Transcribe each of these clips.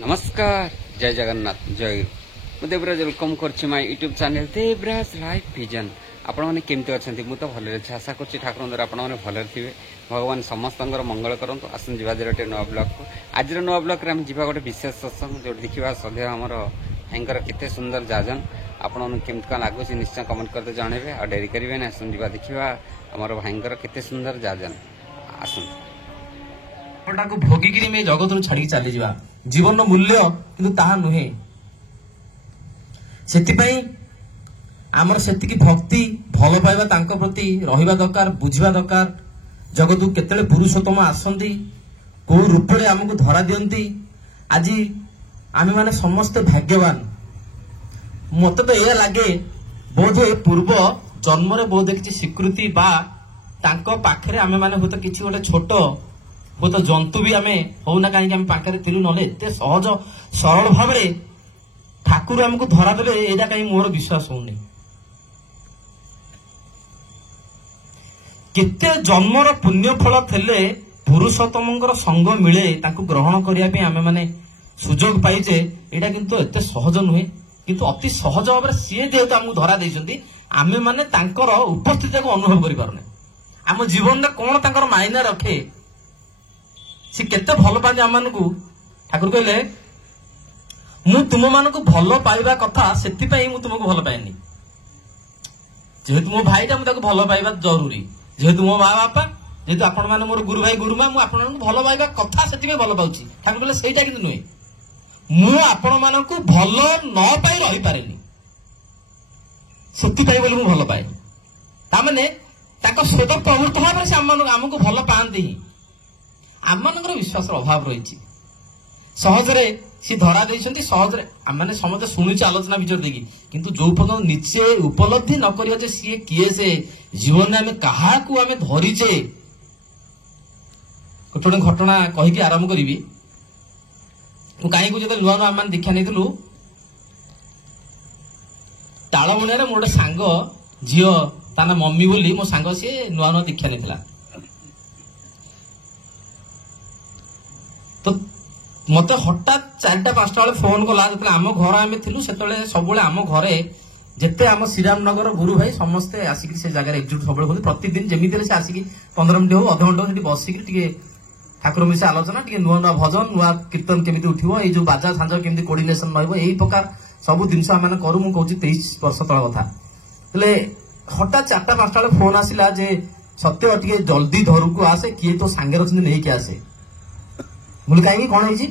नमस्कार जय जगन्नाथ जय मु देवराज वेलकम कर my YouTube channel Devraj life vision. आपण मैंने केमती अच्छा मुझे तो भल अच्छे आशा कर ठाकुर द्वारा आपने भले थे भगवान समस्त मंगल करूँ। आसन जा गोटे नुआ ब्लॉग को आज नुआ ब्लॉग में जा गोटे विशेष सत्संग जो देखा सद्य आमर भाईर केते सुंदर जाजन आपण केमती कौन लगुच निश्चय कमेंट करते जनइबे आ डेरी करेंगे आसन जा देखा आमर भाईर केते सुंदर जाजन आसन भोगिकी में जगत छाड़ी चली जा जीवन मूल्य किंतु ताहा नुहे सेतिपई आमर सेतिकी भक्ति भल पाइबा तांको प्रति रहिबा दरकार बुझिबा दरकार। जगत केतले पुरुषोत्तम आसंती को रूपे आमको धरा दियंती आज आमे माने समस्त भाग्यवान। मते तो यह लगे बोधे पूर्व जन्म रे बोधे किछि स्वीकृति बा तांको पाखरे आमे माने होत किछि गोटे छोट वो तो जंतु भी आमे होना कहीं पाखे थिलु ना एत सहज सरल भाव ठाकुर आमको धरा देवे एटा कहीं मोर विश्वास होनी। केते जन्मर पुण्य फल थे पुरुषोत्तम संग मिले ताकू ग्रहण करने आमे माने सुजोग पाइचे एटा किंतु एते सहज नुहे किंतु अति सहज भाव सी जेहेतु आमको धरा देइछंती आमे माने तांकर उपस्थिति को अनुभव करि पारुने। आम जीवन में कौन तांकर मायना रखे सी केते भल पाते आम मानू ठाकुर कहले मु तुम मानू भल पाइबा कथा से तुमको भल पाएनी जेहेतु मो भाईटा मुझे भल पाइबा जरूरी जेहेतु मो माँ बापा जेहेतु आपण मैंने मोर गुरु भाई गुरुमा मुझे भल पाइबा कथा से भल पाऊँ ठाकुर कहले सहीटा कि नुहे मु आपण मानू भल न पाई रही पारे से मु भल पाए ताने स्वत प्रवृत्त भाव से आमको भल पाती ही आम विश्वास अभाव रही सहजरे सी धरा देइछंती सहजरे आम समझे शुणुचे आलोचना विचार देखी किंतु जो पर्यटन निचे उपलब्धि न करिया सी किए से जीवन में आम क्या धरीचे गोटे गोटे घटना कहीकि आरंभ करी कहीं जो नुआ नुआ आम दीक्षा नहीं तालमुनिया मोर गोटे सांग झील ता ना मम्मी बोली मो सांग सी नुआ नुआ दीक्षा नहीं तो मत हठात 4टा 5टा बेले फोन कला जो आम घर आम थी से सब आम घरे जिते आम श्रीराम नगर गुरु भाई समस्ते आसिक से जगह एकजुट सब प्रतिदिन जमी से आसिक 15 मिनट हो अध घंटा बसिक ठाकुर मिशा आलोचना टे नुआ नुआ भजन नुआ कीर्तन केमी उठो ये बाजा झांझ केमी कोर्डिनेशन रही प्रकार सब जिन आम करूँ मुझे 23 वर्ष तल कथा हठात 4टा 5टा बेले फोन आसला जे सत्य टे जल्दी घर को आसे किए तो सांगे अच्छे नहीं कि आसे बोले कहीं कौन है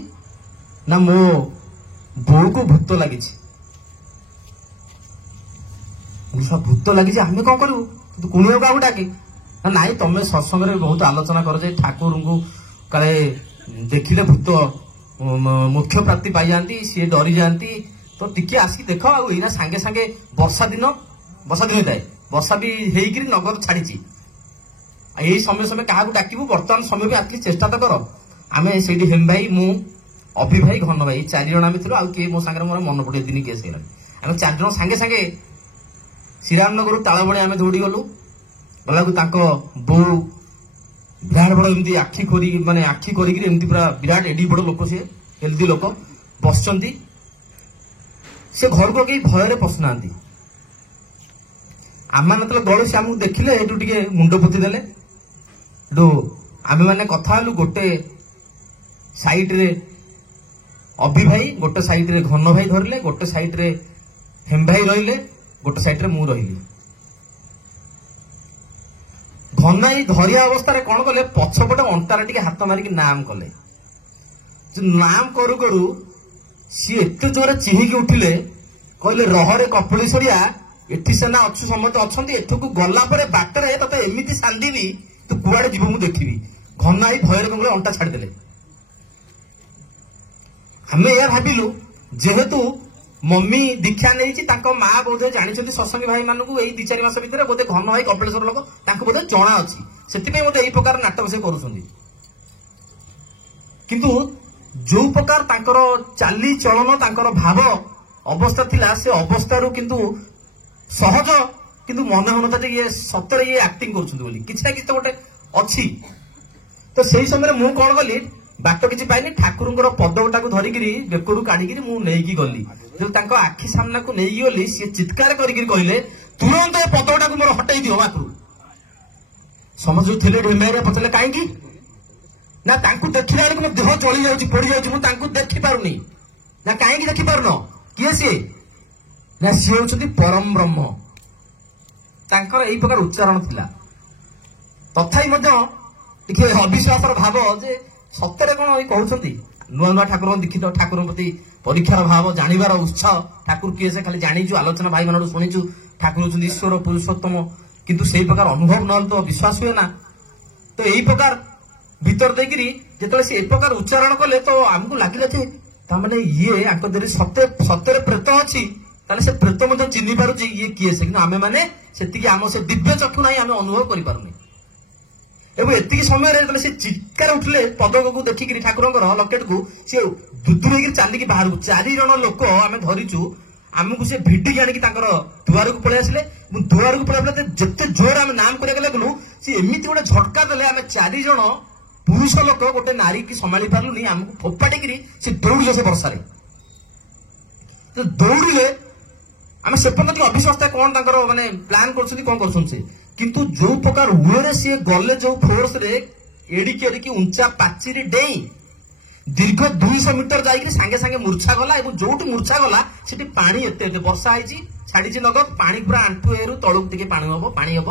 ना मो बो को भूत लगी भूत लगी आम कौन करूँ तो कुणिया क्या डाके ना तुम सत्संग बहुत आलोचना कर ठाकुर को काले देखिले भूत मुख्य प्राप्ति पाई जाती सी डरी जाती तो टिके आसिक देख आईना सांगे सांगे वर्षा दिन थाए वर्षा भी होकर नगर छाड़ी यही समय समय क्या डाकू बर्तमान समय भी आटलिस्ट चेष्टा तो कर आम से हेम भाई मु अभि भाई घन भाई 4 जन आम थी आउ किए मो सागर मोर मन पड़े दिन केस आम 4 जन सांगे सांगे श्रीरामनगर तालबणी आम दौड़ी गलु गला बो विराट बड़ एमती आखि खोरी माने आखि करमती पूरा विराट एडी बड़ लोक सी हेल्दी लोक बस से घर को कहीं भय पशुना आम मैंने दल से आमको देखिले टे मुंड पोति देले आम मैंने कथा गोटे साइड रे अभि भाई गोटे साइड रे घन भाई धरले गोटे साइड रे हेम भाई रहिले गोटे साइड रे मु रही घन भाई धरिया अवस्था कौन कले पछपटे अंटार टिके हाथ मारिक नाम कले नाम करू करू सी एते जोरे चिहिकी उठिले कहले रहरे कपिलेश्वरिया एठी सेना अच्छु समस्त अच्छा एठू गला बाटर ते एमती सांदिनी तू कुआड़े जीव मु देखी घन भाई भयर कम अंटा छाड़देले आम यह भाविलु जेहेतु मम्मी दीक्षा नहीं माँ बोधे जानते सत्संगी भाई मानक यही 2-4 मास भितर बोधे घन भाई कपिलेश्वर लोक बोधे जना अच्छी से बोधे यही प्रकार नाटक से कर किंतु जो प्रकार तांकर चाली चलन भाव अवस्था थिला से अवस्था किंतु सहज किंतु मन होना था ये सतरे ये एक्टिंग कर किसी ना किसी गोटे अच्छी तो से समय मुझे कौन कली ବାଟ କିଛି ପାଇନି, ଠାକୁରଙ୍କର ପଦଟାକୁ ଧରିକିରି ବେକରୁ କାଢିକିରି ମୁଁ ନେଇକି ଗଲି। ଯେତେବେଳେ ତାଙ୍କ ଆଖି ସାମ୍ନାକୁ ନେଇକି ଗଲି, ସିଏ ଚିତ୍କାର କରିକିରି କହିଲେ, ତୁରନ୍ତ ଏ ପଦଟାକୁ ମୋର ହଟେଇ ଦିଅ ପାଖରୁ। ସମସ୍ତେ ଯୋଉ ଥିଲେ ଢେମ୍ବାଇରେ ପଚାରିଲେ କାହିଁକି ନା, ତାଙ୍କୁ ଦେଖିଲା ବେଳକୁ ମୋ ଦେହ ଜଳି ଯାଉଛି, ପୋଡି ଯାଉଛି, ମୁଁ ତାଙ୍କୁ ଦେଖିପାରୁନି। ନା କାହିଁକି ଦେଖିପାରୁନ? କିଏ ସିଏ? ନା ସିଏ ହଉଛନ୍ତି ପରମ ବ୍ରହ୍ମ। ତାଙ୍କର ଏଇ ପ୍ରକାର ଉଚ୍ଚାରଣ ଥିଲା। ତଥାପି ମଧ୍ୟ ଟିକେ ଅବିଶ୍ୱାସର ଭାବ ଯେ ସତରେ କଣ ଏଇ କହୁଛନ୍ତି। ନୂଆ ନୂଆ ଠାକୁରଙ୍କ ଦୀକ୍ଷିତ, ଠାକୁରଙ୍କ ପ୍ରତି ପରୀକ୍ଷାର ଭାବ, ଜାଣିବାର ଉତ୍ସାହ। ଠାକୁର କିଏ ସେ ଖାଲି ଜାଣିଛୁ, ଆଲୋଚନା ଭାଇମାନଠୁ ଶୁଣିଛୁ ଠାକୁର ହଉଛନ୍ତି ଈଶ୍ୱର ପୁରୁଷୋତ୍ତମ, କିନ୍ତୁ ସେଇ ପ୍ରକାର ଅନୁଭବ ନହେଲେ ତ ବିଶ୍ୱାସ ହୁଏ ନା। ତ ଏଇ ପ୍ରକାର ଭିତର ଦେଇକିରି ଯେତେବେଳେ ସେ ଏ ପ୍ରକାର ଉଚ୍ଚାରଣ କଲେ ତ ଆମକୁ ଲାଗିଲା ଯେ ତାମାନେ ଇଏ ଆଙ୍କ ଦେହରେ ସତରେ ପ୍ରେତ ଅଛି। ତାହେଲେ ସେ ପ୍ରେତ ମଧ୍ୟ ଚିହ୍ନି ପାରୁଛି ଇଏ କିଏ ସେ, କିନ୍ତୁ ଆମେ ମାନେ ସେତିକି ଆମ ସେ ଦିବ୍ୟ ଚକ୍ଷୁ ନାହିଁ, ଆମେ ଅନୁଭବ କରିପାରୁନି। ଏବଂ ଏତିକି ସମୟରେ ଯେତେବେଳେ ସେ ଚିତ୍କାର ଉଠିଲେ ପଦକକୁ ଦେଖିକିରି ଠାକୁରଙ୍କର ଲକେଟକୁ, ସେ ଦୁଦୁରେଇକି ଚାଲିକି ବାହାରକୁ, 4 ଜଣ ଲୋକ ଆମେ ଧରିଛୁ, ଆମକୁ ସେ ଭିଡିକି ଆଣିକି ତାଙ୍କର ଦୁଆରକୁ ପଳେଇ ଆସିଲେ। ଦୁଆରକୁ ପଳେଇ ଯେତେ ଜୋର ଆମେ ନାମ କରିବାକୁ ଲାଗିଲୁ, ସେ ଏମିତି ଗୋଟେ ଝଟକା ଦେଲେ, ଆମେ 4 ଜଣ ପୁରୁଷ ଲୋକ ଗୋଟେ ନାରୀ କି ସମ୍ଭାଳି ପାରିଲୁନି, ଆମକୁ ଫୋପାଟିକିରି ସେ ଦୌଡ଼ିଲେ। ସେ ବର୍ଷାରେ ଦୌଡ଼ିଲେ। ଆମେ ସେପର୍ଯ୍ୟନ୍ତ ଟିକେ ଅବିଶ୍ୱାସ କଣ ତାଙ୍କର ମାନେ ପ୍ଲାନ କରୁଛନ୍ତି, କଣ କରୁଛନ୍ତି ସେ, କିନ୍ତୁ ଯୋଉ ପ୍ରକାର ୱେରେ ସିଏ ଗଲେ, ଯୋଉ ଫୋର୍ସରେ ଏଡିକି ଉଞ୍ଚା ପାଚିରି ଡେଇଁ ଦୀର୍ଘ 200 ମିଟର ଯାଇକି ସାଙ୍ଗେ ସାଙ୍ଗେ ମୂର୍ଚ୍ଛା ଗଲା। ଏବଂ ଯୋଉଠି ମୂର୍ଚ୍ଛା ଗଲା ସେଠି ପାଣି ଏତେ ବର୍ଷା ହେଇଛି, ଛାଡିଛି ନଗଦ ପାଣି, ପୁରା ଆଣ୍ଠୁ ଏରୁ ତଳକୁ ଟିକେ ପାଣି ହବ।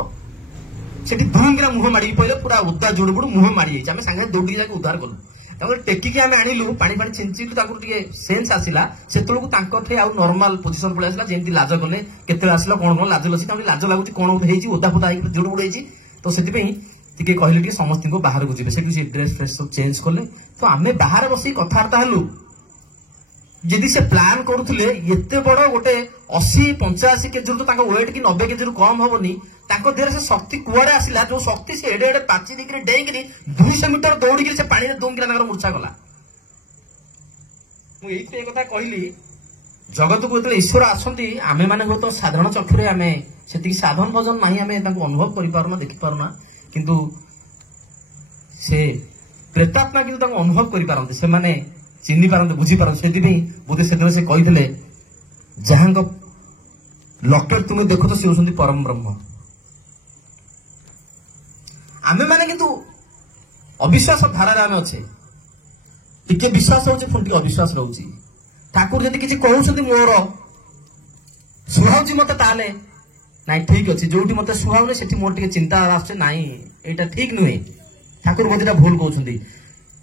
ସେଠି ଦୁଇକିନା ମୁହଁ ମାଡିକି ପଇଲେ, ପୁରା ଓଦା ଜୁଡୁବୁଡୁ ମୁହଁ ମାଡି ଯାଇଛି। ଆମେ ସାଙ୍ଗେ ଦୌଡ଼ିକି ଯାଇକି ଉଦ୍ଧାର କଲୁ। ତାଙ୍କୁ ଟେକିକି ଆମେ ଆଣିଲୁ, ପାଣି ଛିଞ୍ଚିଲୁ, ତାଙ୍କୁ ଟିକେ ସେନ୍ସ ଆସିଲା। ସେତେବେଳକୁ ତାଙ୍କଠି ଆଉ ନର୍ମାଲ ପୋଜିସନ ପଳେଇ ଆସିଲା। ଯେମିତି ଲାଜ କଲେ, କେତେବେଳେ ଆସିଲା, କଣ ଲାଜ ଲସି, ତାଙ୍କୁ ଲାଜ ଲାଗୁଛି, କଣ ଗୋଟେ ହେଇଛି, ଓଦା ଫୋଦା ହେଇକି ଜୁଡୁବୁଡୁ ହେଇଛି। ତ ସେଥିପାଇଁ ଟିକେ କହିଲେ ଟିକେ ସମସ୍ତଙ୍କୁ ବାହାରକୁ ଯିବେ। ସେଠୁ ସେ ଡ୍ରେସ୍ ଫ୍ରେସ୍ ସବୁ ଚେଞ୍ଜ କଲେ। ତ ଆମେ ବାହାରେ ବସିକି କଥାବାର୍ତ୍ତା ହେଲୁ। ଯଦି ସେ ପ୍ଲାନ କରୁଥିଲେ ଏତେ ବଡ ଗୋଟେ 80-85 କେଜିରୁ, ତ ତାଙ୍କ ୱେଟ୍ କି 90 କେଜିରୁ କମ ହବନି, ତାଙ୍କ ଦେହରେ ସେ ଶକ୍ତି କୁଆଡେ ଆସିଲା? ଯୋଉ ଶକ୍ତି ସେ ଏଡେ ଏଡେ ପାଚି ଦେଇକିରି ଡେଇଁକିରି 200 ମିଟର ଦୌଡ଼ିକିରି ସେ ପାଣିରେ ଦଉକିନା ତାଙ୍କର ମୂର୍ଚ୍ଛା ଗଲା। ମୁଁ ଏଇଥିପାଇଁ କଥା କହିଲି, ଜଗତକୁ ଯେତେବେଳେ ଈଶ୍ୱର ଆସନ୍ତି, ଆମେ ମାନେ ହୁଏତ ସାଧାରଣ ଚକ୍ଷୁରେ ଆମେ ସେତିକି ସାଧନ ଭଜନ ନାହିଁ, ଆମେ ତାଙ୍କୁ ଅନୁଭବ କରିପାରୁନା, ଦେଖିପାରୁନା, କିନ୍ତୁ ସେ ପ୍ରେତାତ୍ମା କିନ୍ତୁ ତାଙ୍କୁ ଅନୁଭବ କରିପାରନ୍ତି, ସେମାନେ ଚିହ୍ନି ପାରନ୍ତି, ବୁଝିପାରନ୍ତି। ସେଥିପାଇଁ ବୋଧେ ସେଦିନ ସେ କହିଥିଲେ, ଯାହାଙ୍କ ଲକେଟ ତୁମେ ଦେଖୁଛ ସେ ହେଉଛନ୍ତି ପରମ ବ୍ରହ୍ମ। ଆମେ ମାନେ କିନ୍ତୁ ଅବିଶ୍ୱାସ ଧାରାରେ ଆମେ ଅଛେ। ଟିକେ ବିଶ୍ୱାସ ହଉଛି, ପୁଣି ଟିକେ ଅବିଶ୍ୱାସ ରହୁଛି। ଠାକୁର ଯଦି କିଛି କହୁଛନ୍ତି ମୋର ସୁହାଉଛି ମତେ, ତାହେଲେ ନାଇଁ ଠିକ ଅଛି। ଯୋଉଠି ମତେ ସୁହାଉନି ସେଠି ମୋର ଟିକେ ଚିନ୍ତା ଆସୁଛି, ନାଇଁ ଏଇଟା ଠିକ ନୁହେଁ, ଠାକୁର ବୋଧେ ଭୁଲ କହୁଛନ୍ତି।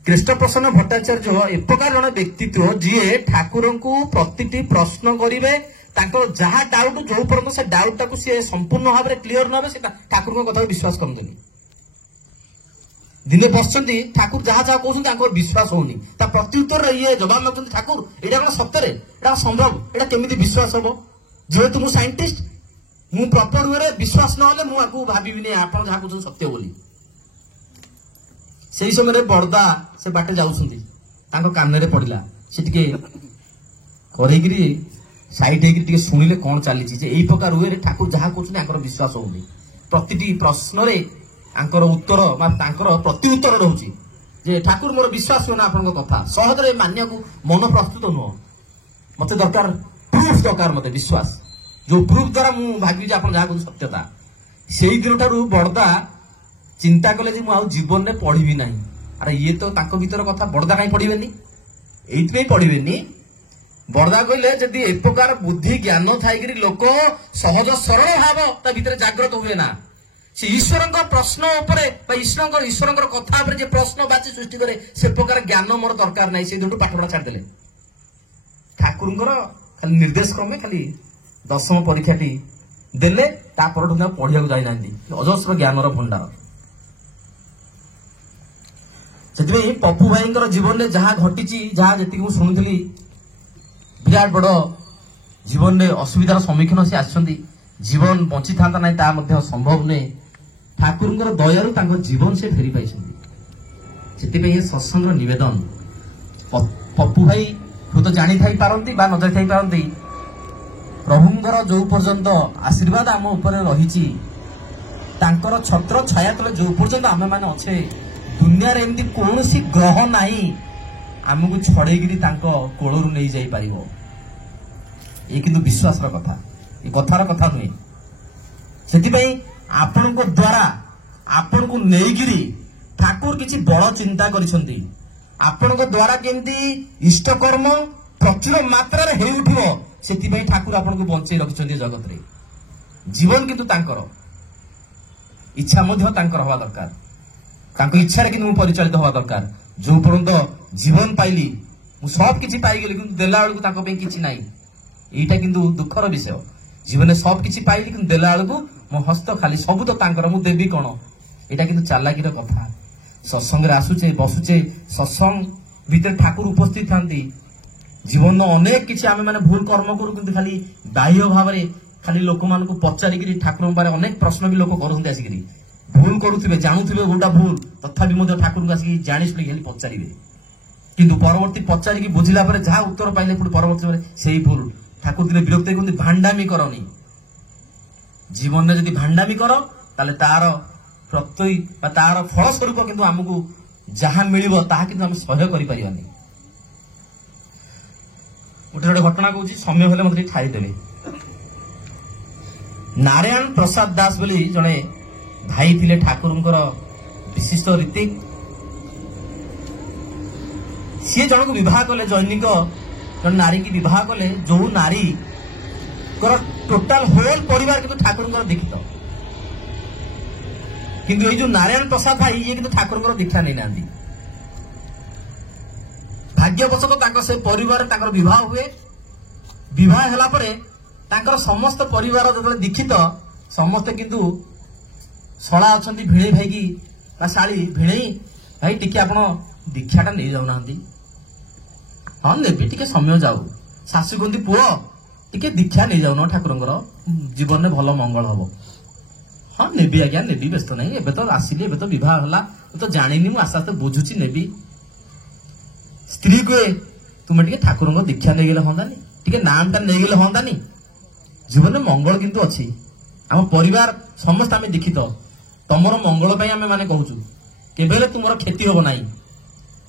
କୃଷ୍ଣପ୍ରସନ୍ନ ଭଟ୍ଟାଚାର୍ଯ୍ୟ ଏପ୍ରକାର ଜଣେ ବ୍ୟକ୍ତିତ୍ୱ, ଯିଏ ଠାକୁରଙ୍କୁ ପ୍ରତିଟି ପ୍ରଶ୍ନ କରିବେ, ତାଙ୍କର ଯାହା ଡାଉଟ, ଯୋଉ ପର୍ଯ୍ୟନ୍ତ ସେ ଡାଉଟ ଟାକୁ ସିଏ ସମ୍ପୂର୍ଣ୍ଣ ଭାବରେ କ୍ଲିୟର ନ ହେବେ, ସେ ଠାକୁରଙ୍କ କଥାକୁ ବିଶ୍ୱାସ କରନ୍ତିନି। ଦିନେ ବସିଛନ୍ତି, ଠାକୁର ଯାହା ଯାହା କହୁଛନ୍ତି ତାଙ୍କର ବିଶ୍ୱାସ ହଉନି, ତା ପ୍ରତି ଉତ୍ତରରେ ଇଏ ଜବାବ ମାଗୁଛନ୍ତି, ଠାକୁର ଏଇଟା କଣ ସତରେ, ଏଇଟା ସମ୍ଭବ, ଏଇଟା କେମିତି ବିଶ୍ୱାସ ହବ? ଯେହେତୁ ମୁଁ ସାଇଣ୍ଟିଷ୍ଟ, ମୁଁ ପ୍ରପର ୱେରେ ବିଶ୍ୱାସ ନହେଲେ ମୁଁ ଆକୁ ଭାବିବିନି ଆପଣ ଯାହା କହୁଛନ୍ତି ସତ୍ୟ ବୋଲି। ସେଇ ସମୟରେ ବରଦା ସେ ବାଟେ ଯାଉଛନ୍ତି, ତାଙ୍କ କାନରେ ପଡିଲା। ସେ ଟିକେ କରେଇକିରି ସାଇଡ ହେଇକି ଟିକେ ଶୁଣିଲେ କଣ ଚାଲିଛି, ଯେ ଏଇ ପ୍ରକାର ୱେରେ ଠାକୁର ଯାହା କହୁଛନ୍ତି ତାଙ୍କର ବିଶ୍ୱାସ ହଉନି। ପ୍ରତିଟି ପ୍ରଶ୍ନରେ ତାଙ୍କର ଉତ୍ତର ବା ତାଙ୍କର ପ୍ରତି ଉତ୍ତର ରହୁଛି ଯେ ଠାକୁର ମୋର ବିଶ୍ୱାସ ହୁଏନା ଆପଣଙ୍କ କଥା, ସହଜରେ ମାନିବାକୁ ମନ ପ୍ରସ୍ତୁତ ନୁହଁ, ମତେ ଦରକାର ପ୍ରୁଫ, ଦରକାର ମତେ ବିଶ୍ୱାସ, ଯୋଉ ପ୍ରୁଫ ଦ୍ୱାରା ମୁଁ ଭାବିବି ଯେ ଆପଣ ଯାହା କହୁଛନ୍ତି ସତ୍ୟତା। ସେଇ ଦିନଠାରୁ ବରଦା ଚିନ୍ତା କଲେ ଯେ ମୁଁ ଆଉ ଜୀବନରେ ପଢିବି ନାହିଁ। ଆରେ ଇଏ ତ ତାଙ୍କ ଭିତର କଥା, ବରଦା କାହିଁ ପଢିବେନି? ଏଇଥିପାଇଁ ପଢିବେନି, ବରଦା କହିଲେ ଯଦି ଏ ପ୍ରକାର ବୁଦ୍ଧି ଜ୍ଞାନ ଥାଇକିରି ଲୋକ ସହଜ ସରଳ ଭାବ ତା ଭିତରେ ଜାଗ୍ରତ ହୁଏ ନା, ସେ ଈଶ୍ୱରଙ୍କ ପ୍ରଶ୍ନ ଉପରେ ବା ଈଶ୍ୱରଙ୍କର କଥା ଉପରେ ଯେ ପ୍ରଶ୍ନ ବାଚି ସୃଷ୍ଟି କରେ, ସେ ପ୍ରକାର ଜ୍ଞାନ ମୋର ଦରକାର ନାହିଁ। ସେ ଦିନଠୁ ପାଠପଢା ଛାଡ଼ିଦେଲେ। ଠାକୁରଙ୍କର ଖାଲି ନିର୍ଦ୍ଦେଶ କ୍ରମେ ଖାଲି 10ମ ପରୀକ୍ଷାଟି ଦେଲେ, ତା ପରଠୁ ପଢିବାକୁ ଯାଇନାହାନ୍ତି। ଅଜସ୍ର ଜ୍ଞାନର ଭଣ୍ଡାର। ସେଥିପାଇଁ ପପୁ ଭାଇଙ୍କର ଜୀବନରେ ଯାହା ଘଟିଛି, ଯାହା ଯେତିକି ମୁଁ ଶୁଣୁଥିଲି, ବିରାଟ ବଡ ଜୀବନରେ ଅସୁବିଧାର ସମ୍ମୁଖୀନ ସେ ଆସିଛନ୍ତି। ଜୀବନ ବଞ୍ଚିଥାନ୍ତା ନାହିଁ ତାହା ମଧ୍ୟ ସମ୍ଭବ ନୁହେଁ। ଠାକୁରଙ୍କର ଦୟାରୁ ତାଙ୍କ ଜୀବନ ସେ ଫେରି ପାଇଛନ୍ତି। ସେଥିପାଇଁ ଏ ସତ୍ସଙ୍ଗର ନିବେଦନ, ପପୁ ଭାଇ ହୁଏତ ଜାଣିଥାଇ ପାରନ୍ତି ବା ନ ଜାଣିଥାଇ ପାରନ୍ତି, ପ୍ରଭୁଙ୍କର ଯୋଉ ପର୍ଯ୍ୟନ୍ତ ଆଶୀର୍ବାଦ ଆମ ଉପରେ ରହିଛି, ତାଙ୍କର ଛତ୍ର ଛାୟା ତଳେ ଯୋଉ ପର୍ଯ୍ୟନ୍ତ ଆମେ ମାନେ ଅଛେ, ଦୁନିଆରେ ଏମିତି କୌଣସି ଗ୍ରହ ନାହିଁ ଆମକୁ ଛଡେଇକିରି ତାଙ୍କ କୋଳରୁ ନେଇ ଯାଇପାରିବ। ଏ କିନ୍ତୁ ବିଶ୍ୱାସର କଥା, ଏ କଥାର କଥା ନୁହେଁ। ସେଥିପାଇଁ ଆପଣଙ୍କ ଦ୍ୱାରା ଆପଣଙ୍କୁ ନେଇକିରି ଠାକୁର କିଛି ବଡ ଚିନ୍ତା କରିଛନ୍ତି। ଆପଣଙ୍କ ଦ୍ୱାରା କେମିତି ଇଷ୍ଟକର୍ମ ପ୍ରଚୁର ମାତ୍ରାରେ ହେଇ ଉଠିବ, ସେଥିପାଇଁ ଠାକୁର ଆପଣଙ୍କୁ ବଞ୍ଚେଇ ରଖିଛନ୍ତି ଜଗତରେ। ଜୀବନ କିନ୍ତୁ ତାଙ୍କର, ଇଚ୍ଛା ମଧ୍ୟ ତାଙ୍କର ହବା ଦରକାର। ତାଙ୍କ ଇଚ୍ଛାରେ କିନ୍ତୁ ମୁଁ ପରିଚାଳିତ ହବା ଦରକାର। ଯୋଉ ପର୍ଯ୍ୟନ୍ତ ଜୀବନ ପାଇଲି, ମୁଁ ସବ କିଛି ପାଇଗଲି, କିନ୍ତୁ ଦେଲା ବେଳକୁ ତାଙ୍କ ପାଇଁ କିଛି ନାହିଁ। ଏଇଟା କିନ୍ତୁ ଦୁଃଖର ବିଷୟ। ଜୀବନରେ ସବ କିଛି ପାଇଲି, କିନ୍ତୁ ଦେଲା ବେଳକୁ ମୋ ହସ୍ତ ଖାଲି, ସବୁ ତ ତାଙ୍କର, ମୁଁ ଦେବି କଣ? ଏଇଟା କିନ୍ତୁ ଚାଲାକିର କଥା। ସତ୍ସଙ୍ଗରେ ଆସୁଛେ, ବସୁଛେ, ସତ୍ସଙ୍ଗ ଭିତରେ ଠାକୁର ଉପସ୍ଥିତ ଥାନ୍ତି। ଜୀବନର ଅନେକ କିଛି ଆମେ ମାନେ ଭୁଲ କର୍ମ କରୁ, କିନ୍ତୁ ଖାଲି ବାହ୍ୟ ଭାବରେ ଖାଲି ଲୋକମାନଙ୍କୁ ପଚାରିକିରି ଠାକୁରଙ୍କ ପାଖରେ ଅନେକ ପ୍ରଶ୍ନ ବି ଲୋକ କରୁଛନ୍ତି ଆସିକିରି। ଭୁଲ କରୁଥିବେ, ଜାଣୁଥିବେ ଗୋଟା ଭୁଲ, ତଥାପି ମଧ୍ୟ ଠାକୁରଙ୍କୁ ଆସିକି ଜାଣି ଶୁଣି ଖାଲି ପଚାରିବେ। କିନ୍ତୁ ପରବର୍ତ୍ତୀ ପଚାରିକି ବୁଝିଲା ପରେ ଯାହା ଉତ୍ତର ପାଇଲେ ପୁଣି ପରବର୍ତ୍ତୀ ସେଇ ଭୁଲ। ଠାକୁର ଦିନେ ବିରକ୍ତ କୁହନ୍ତି, ଭାଣ୍ଡାମି କରନି। ଜୀବନରେ ଯଦି ଭାଣ୍ଡାମି କର, ତାହେଲେ ତାର ପ୍ରତ୍ୟୟ ବା ତାର ଫଳସ୍ୱରୂପ କିନ୍ତୁ ଆମକୁ ଯାହା ମିଳିବ ତାହା କିନ୍ତୁ ଆମେ ସହ୍ୟ କରିପାରିବାନି। ଗୋଟେ ଘଟଣା କହୁଛି, ସମୟ ହେଲେ ମତେ ଟିକେ ଛାଡ଼ିଦେବେ। ନାରାୟଣ ପ୍ରସାଦ ଦାସ ବୋଲି ଜଣେ ଭାଇ ଥିଲେ, ଠାକୁରଙ୍କର ବିଶିଷ୍ଟ ରୀତି। ସିଏ ଜଣକୁ ବିବାହ କଲେ, ଜୈନିକ ଜଣେ ନାରୀକି ବିବାହ କଲେ, ଯୋଉ ନାରୀଙ୍କର ଟୋଟାଲ ହୋଲ ପରିବାର କିନ୍ତୁ ଠାକୁରଙ୍କର ଦୀକ୍ଷିତ। କିନ୍ତୁ ଏଇ ଯୋଉ ନାରାୟଣ ପ୍ରସାଦ ଭାଇ, ଇଏ କିନ୍ତୁ ଠାକୁରଙ୍କର ଦୀକ୍ଷା ନେଇନାହାନ୍ତି। ଭାଗ୍ୟବଶତଃ ତାଙ୍କ ସେ ପରିବାରରେ ତାଙ୍କର ବିବାହ ହୁଏ। ବିବାହ ହେଲା ପରେ ତାଙ୍କର ସମସ୍ତ ପରିବାର ଯେତେବେଳେ ଦୀକ୍ଷିତ, ସମସ୍ତେ କିନ୍ତୁ ଶଳା ଅଛନ୍ତି, ଭିଣେଇ ଭାଇକି ବା ଶାଳୀ, ଭିଣେଇ ଭାଇ ଟିକେ ଆପଣ ଦୀକ୍ଷାଟା ନେଇ ଯାଉନାହାନ୍ତି। ହଁ ନେବି, ଟିକେ ସମୟ ଯାଉ। ଶାଶୁ କୁହନ୍ତି, ପୁଅ ଟିକେ ଦୀକ୍ଷା ନେଇ ଯାଉନ, ଠାକୁରଙ୍କର ଜୀବନରେ ଭଲ ମଙ୍ଗଳ ହବ। ହଁ ନେବି ଆଜ୍ଞା, ନେବି, ବ୍ୟସ୍ତ ନାହିଁ, ଏବେ ତ ଆସିଲି, ଏବେ ତ ବିବାହ ହେଲା, ମୁଁ ତ ଜାଣିନି, ମୁଁ ଆସ୍ତେ ଆସ୍ତେ ବୁଝୁଛି, ନେବି। ସ୍ତ୍ରୀ କୁହେ, ତୁମେ ଟିକେ ଠାକୁରଙ୍କ ଦୀକ୍ଷା ନେଇଗଲେ ହଅନ୍ତାନି, ଟିକେ ନାମଟା ନେଇଗଲେ ହଅନ୍ତାନି, ଜୀବନରେ ମଙ୍ଗଳ କିନ୍ତୁ ଅଛି। ଆମ ପରିବାର ସମସ୍ତେ ଆମେ ଦୀକ୍ଷିତ, ତମର ମଙ୍ଗଳ ପାଇଁ ଆମେ ମାନେ କହୁଛୁ, କେବେ ହେଲେ ତୁମର କ୍ଷତି ହବ ନାହିଁ।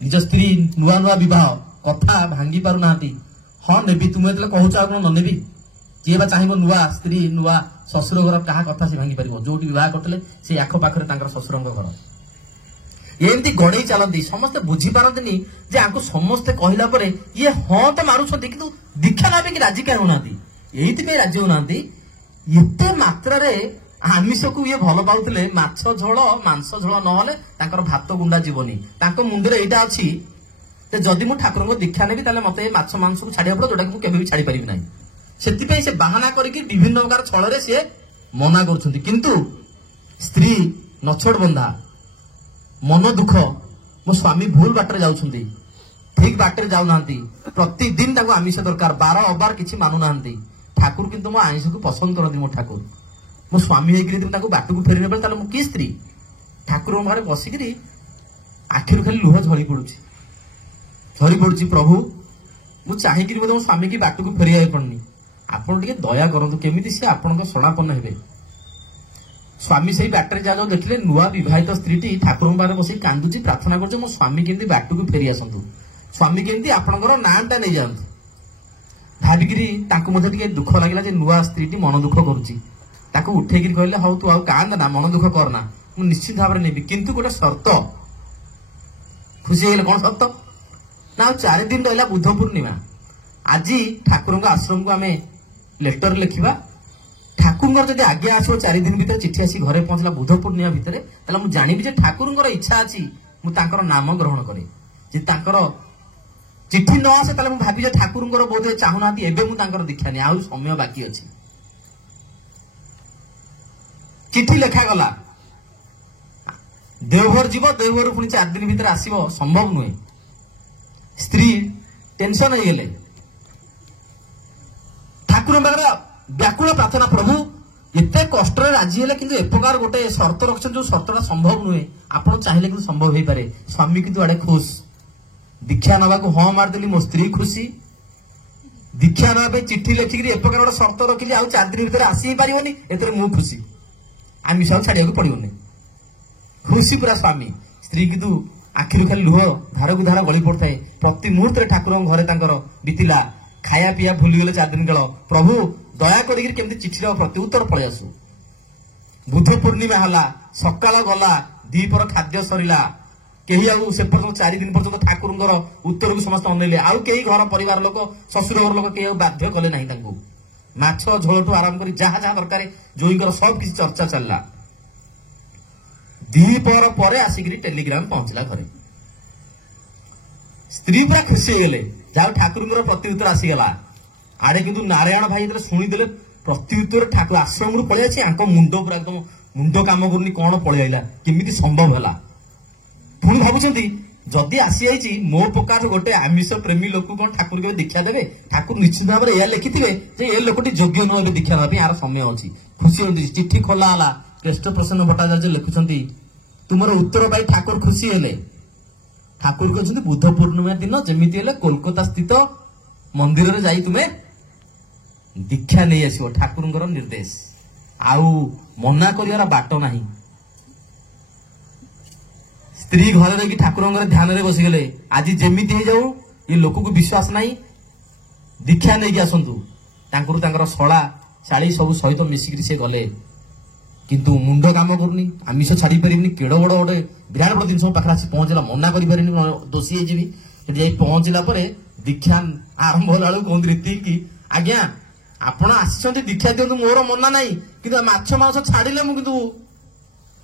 ନିଜ ସ୍ତ୍ରୀ ନୂଆ ନୂଆ ବିବାହ, କଥା ଭାଙ୍ଗି ପାରୁନାହାନ୍ତି। ହଁ ନେବି, ତୁମେ ଯେତେବେଳେ କହୁଛ ଆଉ କଣ ନ ନେବି? କିଏ ବା ଚାହିଁବ ନୂଆ ସ୍ତ୍ରୀ, ନୂଆ ଶ୍ୱଶୁର ଘର, କାହା କଥା ସେ ଭାଙ୍ଗି ପାରିବ? ଯୋଉଠି ବିବାହ କରିଥିଲେ ସେଇ ଆଖପାଖରେ ତାଙ୍କର ଶ୍ୱଶୁରଙ୍କ ଘର। ଏମିତି ଗଡେଇ ଚାଲନ୍ତି, ସମସ୍ତେ ବୁଝିପାରନ୍ତିନି ଯେ ଆଙ୍କୁ ସମସ୍ତେ କହିଲା ପରେ ଇଏ ହଁ ତ ମାରୁଛନ୍ତି, କିନ୍ତୁ ଦୀକ୍ଷା ନେବା ପାଇଁ ରାଜି କାହିଁ ହଉନାହାନ୍ତି। ଏଇଥିପାଇଁ ରାଜି ହଉନାହାନ୍ତି, ଏତେ ମାତ୍ରାରେ ଆମିଷକୁ ଇଏ ଭଲ ପାଉଥିଲେ। ମାଛ ଝୋଳ, ମାଂସ ଝୋଳ ନହେଲେ ତାଙ୍କର ଭାତ ଗୁଣ୍ଡା ଯିବନି। ତାଙ୍କ ମୁଣ୍ଡରେ ଏଇଟା ଅଛି ଯେ ଯଦି ମୁଁ ଠାକୁରଙ୍କ ଦୀକ୍ଷା ନେବି, ତାହେଲେ ମତେ ମାଛ ମାଂସକୁ ଛାଡିବାକୁ ପଡିବ, ଯୋଉଟାକି ମୁଁ କେବେ ବି ଛାଡି ପାରିବି ନାହିଁ। ସେଥିପାଇଁ ସେ ବାହାନା କରିକି ବିଭିନ୍ନ ପ୍ରକାର ଛଳରେ ସିଏ ମନା କରୁଛନ୍ତି। କିନ୍ତୁ ସ୍ତ୍ରୀ ନଛୋଡ ବନ୍ଧା, ମନ ଦୁଃଖ, ମୋ ସ୍ୱାମୀ ଭୁଲ ବାଟରେ ଯାଉଛନ୍ତି, ଠିକ ବାଟରେ ଯାଉନାହାନ୍ତି, ପ୍ରତିଦିନ ତାଙ୍କୁ ଆମିଷ ଦରକାର, ବାର ଅବାର କିଛି ମାନୁନାହାନ୍ତି। ଠାକୁର କିନ୍ତୁ ମୋ ଆଇଁଷକୁ ପସନ୍ଦ କରନ୍ତି। ମୋ ଠାକୁର, ମୋ ସ୍ୱାମୀ ହେଇକିରି ଯଦି ତାଙ୍କୁ ବାଟକୁ ଫେରି ନେବେ, ତାହେଲେ ମୁଁ କି ସ୍ତ୍ରୀ? ଠାକୁରଙ୍କ ଘରେ ବସିକିରି ଆଖିରୁ ଖାଲି ଲୁହ ଝରି ପଡୁଛି। ପ୍ରଭୁ, ମୁଁ ଚାହିଁକିରି ବୋଧେ ମୋ ସ୍ୱାମୀକି ବାଟକୁ ଫେରିବାକୁ ପଡୁନି, ଆପଣ ଟିକେ ଦୟା କରନ୍ତୁ, କେମିତି ସେ ଆପଣଙ୍କ ଶରଣାପନ୍ନ ହେବେ। ସ୍ୱାମୀ ସେଇ ବାଟରେ ଯାଉ ଦେଖିଲେ ନୂଆ ବିବାହିତ ସ୍ତ୍ରୀଟି ଠାକୁରଙ୍କ ପାଖରେ ବସିକି କାନ୍ଦୁଛି, ପ୍ରାର୍ଥନା କରୁଛି, ମୋ ସ୍ୱାମୀ କେମିତି ବାଟକୁ ଫେରି ଆସନ୍ତୁ, ସ୍ୱାମୀ କେମିତି ଆପଣଙ୍କର ନାଁଟା ନେଇଯାଆନ୍ତୁ। ଭାବିକିରି ତାଙ୍କୁ ମଧ୍ୟ ଟିକେ ଦୁଃଖ ଲାଗିଲା ଯେ ନୂଆ ସ୍ତ୍ରୀଟି ମନ ଦୁଃଖ କରୁଛି। ତାକୁ ଉଠେଇକିରି କହିଲେ, ହଉ ତୁ ଆଉ କାନ୍ଦ ନା, ମନ ଦୁଃଖ କରନା, ମୁଁ ନିଶ୍ଚିତ ଭାବରେ ନେବି, କିନ୍ତୁ ଗୋଟେ ସର୍ତ୍ତ। ଖୁସି ହେଇଗଲେ, କଣ ସର୍ତ୍ତ? ନା ଆଉ 4 ଦିନ ରହିଲା ବୁଦ୍ଧ ପୂର୍ଣ୍ଣିମା, ଆଜି ଠାକୁରଙ୍କ ଆଶ୍ରମକୁ ଆମେ ଲେଟର ଲେଖିବା। ଠାକୁରଙ୍କର ଯଦି ଆଜ୍ଞା ଆସିବ 4 ଦିନ ଭିତରେ, ଚିଠି ଆସି ଘରେ ପହଞ୍ଚିଲା ବୁଦ୍ଧ ପୂର୍ଣ୍ଣିମା ଭିତରେ, ତାହେଲେ ମୁଁ ଜାଣିବି ଯେ ଠାକୁରଙ୍କର ଇଚ୍ଛା ଅଛି ମୁଁ ତାଙ୍କର ନାମ ଗ୍ରହଣ କରେ। ଯଦି ତାଙ୍କର ଚିଠି ନ ଆସେ, ତାହେଲେ ମୁଁ ଭାବି ଯେ ଠାକୁରଙ୍କର ବୋଧେ ଚାହୁଁନାହାନ୍ତି ଏବେ ମୁଁ ତାଙ୍କର ଦୀକ୍ଷା ନିଏ, ଆଉ ସମୟ ବାକି ଅଛି। ଚିଠି ଲେଖାଗଲା, ଦେଓଘର ଯିବ, ଦେଓଘର ପୁଣି 4 ଦିନ ଭିତରେ ଆସିବ, ସମ୍ଭବ ନୁହେଁ। ସ୍ତ୍ରୀ ଟେନସନ ହେଇଗଲେ, ଠାକୁରଙ୍କ ପାଖରେ ବ୍ୟାକୁଳ ପ୍ରାର୍ଥନା, ପ୍ରଭୁ ଏତେ କଷ୍ଟରେ ରାଜି ହେଲେ, କିନ୍ତୁ ଏପ୍ରକାର ଗୋଟେ ସର୍ତ୍ତ ରଖିଛନ୍ତି, ଯୋଉ ସର୍ତ୍ତଟା ସମ୍ଭବ ନୁହେଁ, ଆପଣ ଚାହିଁଲେ କିନ୍ତୁ ସମ୍ଭବ ହେଇପାରେ। ସ୍ୱାମୀ କିନ୍ତୁ ଆଡେ ଖୁସ, ଦୀକ୍ଷା ନେବାକୁ ହଁ ମାରିଦେଲି, ମୋ ସ୍ତ୍ରୀ ଖୁସି, ଦୀକ୍ଷା ନେବା ପାଇଁ ଚିଠି ଲେଖିକିରି ଏପ୍ରକାର ଗୋଟେ ସର୍ତ୍ତ ରଖିଲି, ଆଉ 4 ଦିନ ଭିତରେ ଆସି ହିଁ ପାରିବନି, ଏଥିରେ ମୁଁ ଖୁସି, ଆମିଷ ଆଉ ଛାଡିବାକୁ ପଡିବନି। ଖୁସି ପୁରା ସ୍ୱାମୀ। ସ୍ତ୍ରୀ କିନ୍ତୁ ଆଖିରୁ ଖାଲି ଲୁହ ଧାରକୁ ଧାର ଗଳି ପଡୁଥାଏ। ପ୍ରତି ମୁହୂର୍ତ୍ତରେ ଠାକୁରଙ୍କ ଘରେ ତାଙ୍କର ବିତିଲା। ଖାଇବା ପିଇବା ଭୁଲିଗଲେ 4 ଦିନ କାଳ। ପ୍ରଭୁ ଦୟା କରିକି କେମିତି ଚିଠିର ପ୍ରତି ଉତ୍ତର ପଳେଇ ଆସୁ। ବୁଧ ପୂର୍ଣ୍ଣିମା ହେଲା, ସକାଳ ଗଲା, ଦ୍ୱିପହର ଖାଦ୍ୟ ସରିଲା। କେହି ଆଉ ସେ ପର୍ଯ୍ୟନ୍ତ 4 ଦିନ ପର୍ଯ୍ୟନ୍ତ ଠାକୁରଙ୍କର ଉତ୍ତରକୁ ସମସ୍ତେ ଅନେଇଲେ। ଆଉ କେହି ଘର ପରିବାର ଲୋକ, ଶ୍ୱଶୁର ଘର ଲୋକ କେହି ଆଉ ବାଧ୍ୟ କଲେ ନାହିଁ ତାଙ୍କୁ। ମାଛ ଝୋଳଠୁ ଆରମ୍ଭ କରି ଯାହା ଯାହା ଦରକାର ଜୋଇଙ୍କର ସବୁ କିଛି ଚର୍ଚ୍ଚା ଚାଲିଲା। ଦ୍ୱିପହର ପରେ ଆସିକିରି ଟେଲିଗ୍ରାମ ପହଞ୍ଚିଲା ଘରେ। ସ୍ତ୍ରୀ ପୁରା ଖୁସି ହେଇଗଲେ, ଯାହା ଠାକୁରଙ୍କର ପ୍ରତି ଉତ୍ତର ଆସିଗଲା। ଆଡେ କିନ୍ତୁ ନାରାୟଣ ଭାଇ ଯେତେବେଳେ ଶୁଣିଦେଲେ ପ୍ରତି ଉତ୍ତର ଠାକୁର ଆଶ୍ରମରୁ ପଳେଇ ଆସିଛି, ଆଙ୍କ ମୁଣ୍ଡ ପୁରା ଏକଦମ ମୁଣ୍ଡ କାମ କରୁନି, କଣ ପଳେଇ ଆଇଲା, କେମିତି ସମ୍ଭବ ହେଲା। ପୁଣି ଭାବୁଛନ୍ତି ଯଦି ଆସିଯାଇଛି ମୋ ପ୍ରକାର ଗୋଟେ ଆମିଷ ପ୍ରେମୀ ଲୋକ କଣ ଠାକୁର କେବେ ଦୀକ୍ଷା ଦେବେ? ଠାକୁର ନିଶ୍ଚିତ ଭାବରେ ଏହା ଲେଖିଥିବେ ଯେ ଏ ଲୋକଟି ଯୋଗ୍ୟ ନୁହେଁ ଏବେ ଦୀକ୍ଷା ଦେବା ପାଇଁ, ଆର ସମୟ ଅଛି। ଖୁସି ହୁଅନ୍ତି। ଚିଠି ଖୋଲା ହେଲା। ଶ୍ରେଷ୍ଠ ପ୍ରସନ୍ନ ଭଟ୍ଟାଚାର୍ଯ୍ୟ ଲେଖୁଛନ୍ତି, ତୁମର ଉତ୍ତର ପାଇ ଠାକୁର ଖୁସି ହେଲେ। ଠାକୁର କହିଛନ୍ତି ବୁଧ ପୂର୍ଣ୍ଣିମା ଦିନ ଯେମିତି ହେଲେ କୋଲକାତା ସ୍ଥିତ ମନ୍ଦିରରେ ଯାଇ ତୁମେ ଦୀକ୍ଷା ନେଇ ଆସିବ, ଠାକୁରଙ୍କର ନିର୍ଦ୍ଦେଶ। ଆଉ ମନା କରିବାର ବାଟ ନାହିଁ। ସ୍ତ୍ରୀ ଘରେ ରହିକି ଠାକୁରଙ୍କର ଧ୍ୟାନରେ ବସିଗଲେ। ଆଜି ଯେମିତି ହେଇଯାଉ, ଏ ଲୋକକୁ ବିଶ୍ୱାସ ନାହିଁ, ଦୀକ୍ଷା ନେଇକି ଆସନ୍ତୁ। ତାଙ୍କର ଶଳା ଶାଳୀ ସବୁ ସହିତ ମିଶିକିରି ସେ ଗଲେ। କିନ୍ତୁ ମୁଣ୍ଡ କାମ କରୁନି, ଆମିଷ ଛାଡି ପାରିବିନି, କେଡ ବଡ ଗୋଟେ ବିରାଟ ବଡ ଜିନିଷ ପାଖରେ ଆସି ପହଞ୍ଚିଲା, ମନା କରିପାରିନି, ଦୋଷୀ ହେଇଯିବି। ସେଠି ଯାଇ ପହଞ୍ଚିଲା ପରେ ଦୀକ୍ଷା ଆରମ୍ଭ ହେଲା ବେଳକୁ କୁହନ୍ତି ରୀତିକି, ଆଜ୍ଞା ଆପଣ ଆସିଛନ୍ତି ଦୀକ୍ଷା ଦିଅନ୍ତୁ, ମୋର ମନା ନାହିଁ, କିନ୍ତୁ ମାଛ ମାଂସ ଛାଡିଲେ ମୁଁ କିନ୍ତୁ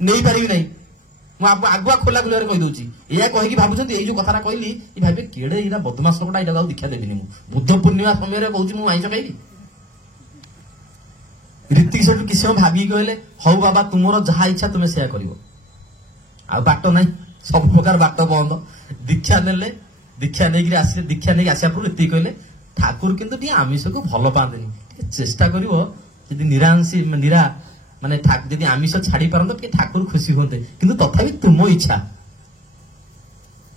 ନେଇପାରିବି ନାହିଁ। ମୁଁ ଆଗୁଆ ଖୋଲା ଖୋଲାରେ କହିଦଉଛି। ଏଇଆ କହିକି ଭାବୁଛନ୍ତି, ଏଇ ଯୋଉ କଥାଟା କହିଲି, ଏ ଭାବିବେ କେଡେ ଏଇଟା ବଦମାସ ଲୋକଟା, ଏଇଟାକୁ ଆଉ ଦୀକ୍ଷା ଦେବିନି ମୁଁ। ବୁଦ୍ଧ ପୂର୍ଣ୍ଣିମା ସମୟରେ କହୁଛି ମୁଁ ଆଇଁଷ ଖାଇବି। ରୀତିକି ସେଠୁ କିଛି ସମୟ ଭାବିକି କହିଲେ, ହଉ ବାବା ତୁମର ଯାହା ଇଚ୍ଛା ତୁମେ ସେୟା କରିବ, ଆଉ ବାଟ ନାହିଁ, ସବୁ ପ୍ରକାର ବାଟ ବନ୍ଦ। ଦୀକ୍ଷା ନେଲେ, ଦୀକ୍ଷା ନେଇକି ଆସିଲେ। ଦୀକ୍ଷା ନେଇକି ଆସିବା ପୂର୍ବରୁ ରୀତିକି କହିଲେ, ଠାକୁର କିନ୍ତୁ ଟିକେ ଆମିଷକୁ ଭଲ ପାଆନ୍ତିନି, ଟିକେ ଚେଷ୍ଟା କରିବ ଯଦି ମାନେ ଯଦି ଆମିଷ ଛାଡି ପାରନ୍ତ ଟିକେ ଠାକୁର ଖୁସି ହୁଅନ୍ତେ, କିନ୍ତୁ ତଥାପି ତୁମ ଇଚ୍ଛା।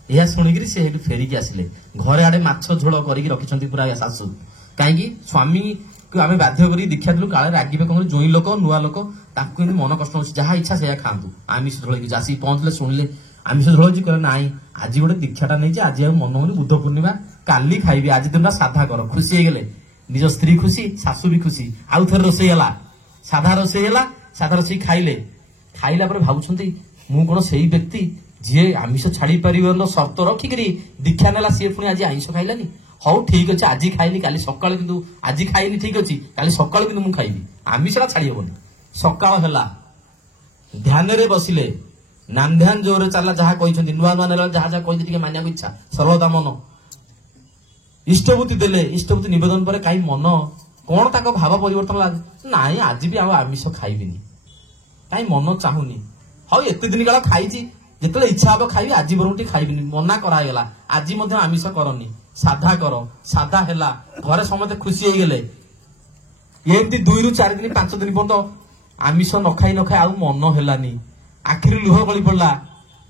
ଏହା ଶୁଣିକିରି ସେ ସେଠୁ ଫେରିକି ଆସିଲେ। ଘରେ ଆଡେ ମାଛ ଝୋଳ କରିକି ରଖିଛନ୍ତି ପୁରା ଶାଶୁ। କାହିଁକି ସ୍ୱାମୀ ଆମେ ବାଧ୍ୟ କରି ଦୀକ୍ଷା ଦେଲୁ, କାଳେ ରାଗିବେ, କଣ ଜୋଇଁ ଲୋକ ନୂଆ ଲୋକ, ତାଙ୍କୁ ଏମିତି ମନ କଷ୍ଟ ହଉଛି, ଯାହା ଇଚ୍ଛା ସେଇଆ ଖାଆନ୍ତୁ। ଆମିଷ ଝୋଳ ହେଇଛି। ଆସିକି ପହଞ୍ଚିଲେ, ଶୁଣିଲେ ଆମିଷ ଝୋଳ ହେଇଛି, କହିଲେ ନାଇଁ ଆଜି ଗୋଟେ ଦୀକ୍ଷାଟା ନେଇଛି, ଆଜି ଆଉ ମନ ହଉନି, ବୁଦ୍ଧ ପୂର୍ଣ୍ଣିମା, କାଲି ଖାଇବି, ଆଜି ଦିନଟା ସାଧା କର। ଖୁସି ହେଇଗଲେ, ନିଜ ସ୍ତ୍ରୀ ଖୁସି, ଶାଶୁ ବି ଖୁସି। ଆଉ ଥରେ ରୋଷେଇ ହେଲା, ସାଧା ରୋଷେଇ ହେଲା। ସାଧା ରୋଷେଇ ଖାଇଲେ। ଖାଇଲା ପରେ ଭାବୁଛନ୍ତି, ମୁଁ କଣ ସେଇ ବ୍ୟକ୍ତି ଯିଏ ଆମିଷ ଛାଡି ପାରିବନ ସର୍ତ୍ତ ରଖିକିରି ଦୀକ୍ଷା ନେଲା, ସିଏ ପୁଣି ଆଜି ଆଇଁଷ ଖାଇଲାନି। ହଉ ଠିକ ଅଛି, ଆଜି ଖାଇଲି, କାଲି ସକାଳୁ କିନ୍ତୁ ଆଜି ଖାଇନି, ଠିକ ଅଛି, କାଲି ସକାଳୁ କିନ୍ତୁ ମୁଁ ଖାଇବି, ଆମିଷଟା ଛାଡି ହବନି। ସକାଳ ହେଲା, ଧ୍ୟାନରେ ବସିଲେ, ନାନ୍ଧ୍ୟାନ ଜୋରରେ ଚାଲିଲା, ଯାହା କହିଛନ୍ତି ନୂଆ ନୂଆ ନେଲା, ଯାହା ଯାହା କହିଛି ଟିକେ ମାନିବାକୁ ଇଚ୍ଛା, ସର୍ବଦା ମନ। ଇଷ୍ଟବୃତ୍ତି ଦେଲେ। ଇଷ୍ଟବୃତ୍ତି ନିବେଦନ ପରେ କାହିଁ ମନ କଣ ତାଙ୍କ ଭାବ ପରିବର୍ତ୍ତନ ହେଲା, ନାଇଁ ଆଜି ବି ଆଉ ଆମିଷ ଖାଇବିନି, କାହିଁ ମନ ଚାହୁଁନି। ହଉ ଏତେ ଦିନ କାଳ ଖାଇଛି, ଯେତେବେଳେ ଇଚ୍ଛା ହବ ଖାଇବି, ଆଜି ବରଂ ଟିକେ ଖାଇବିନି। ମନା କରାହେଇଗଲା, ଆଜି ମଧ୍ୟ ଆମିଷ କରନି, ସାଧା କର। ସାଧା ହେଲା। ଘରେ ସମସ୍ତେ ଖୁସି ହେଇଗଲେ। ଏମିତି 2ରୁ 4 ଦିନ 5 ଦିନ ପର୍ଯ୍ୟନ୍ତ ଆମିଷ ନ ଖାଇ ଆଉ ମନ ହେଲାନି, ଆଖିରୁ ଲୁହ ଗଳି ପଡିଲା।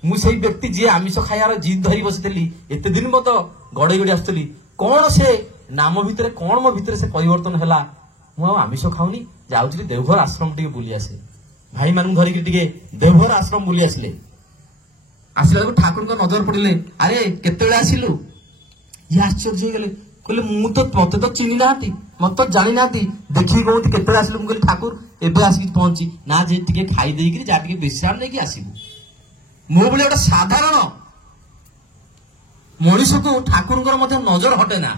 ମୁଁ ସେଇ ବ୍ୟକ୍ତି ଯିଏ ଆମିଷ ଖାଇବାର ଜିଦ୍ ଧରି ବସିଥିଲି, ଏତେ ଦିନ ମଧ୍ୟ ଗଡେଇ ଗଡି ଆସୁଥିଲି, କଣ ସେ ନାମ ଭିତରେ, କଣ ମୋ ଭିତରେ ସେ ପରିବର୍ତ୍ତନ ହେଲା, ମୁଁ ଆଉ ଆମିଷ ଖାଉନି, ଯାଉଛି ଦେଓଘର ଆଶ୍ରମ ଟିକେ ବୁଲି ଆସେ। ଭାଇମାନଙ୍କୁ ଧରିକି ଟିକେ ଦେଓଘର ଆଶ୍ରମ ବୁଲି ଆସିଲେ। ଆସିଲା ବେଳକୁ ଠାକୁରଙ୍କ ନଜର ପଡିଲେ, ଆରେ କେତେବେଳେ ଆସିଲୁ? ଇଏ ଆଶ୍ଚର୍ଯ୍ୟ ହେଇଗଲେ, କହିଲେ ମତେ ତ ଚିହ୍ନି ନାହାନ୍ତି, ମତେ ତ ଜାଣି ନାହାନ୍ତି, ଦେଖିକି କହୁଛି କେତେବେଳେ ଆସିଲୁ? ମୁଁ କହିଲି ଠାକୁର ଏବେ ଆସିକି ପହଞ୍ଚି। ନା ଯେ ଟିକେ ଖାଇ ଦେଇକିରି ଯା ଟିକେ ବିଶ୍ରାମ ନେଇକି ଆସିବୁ। ମୋ ଭଳି ଗୋଟେ ସାଧାରଣ ମଣିଷକୁ ଠାକୁରଙ୍କର ମଧ୍ୟ ନଜର ହଟେ ନା,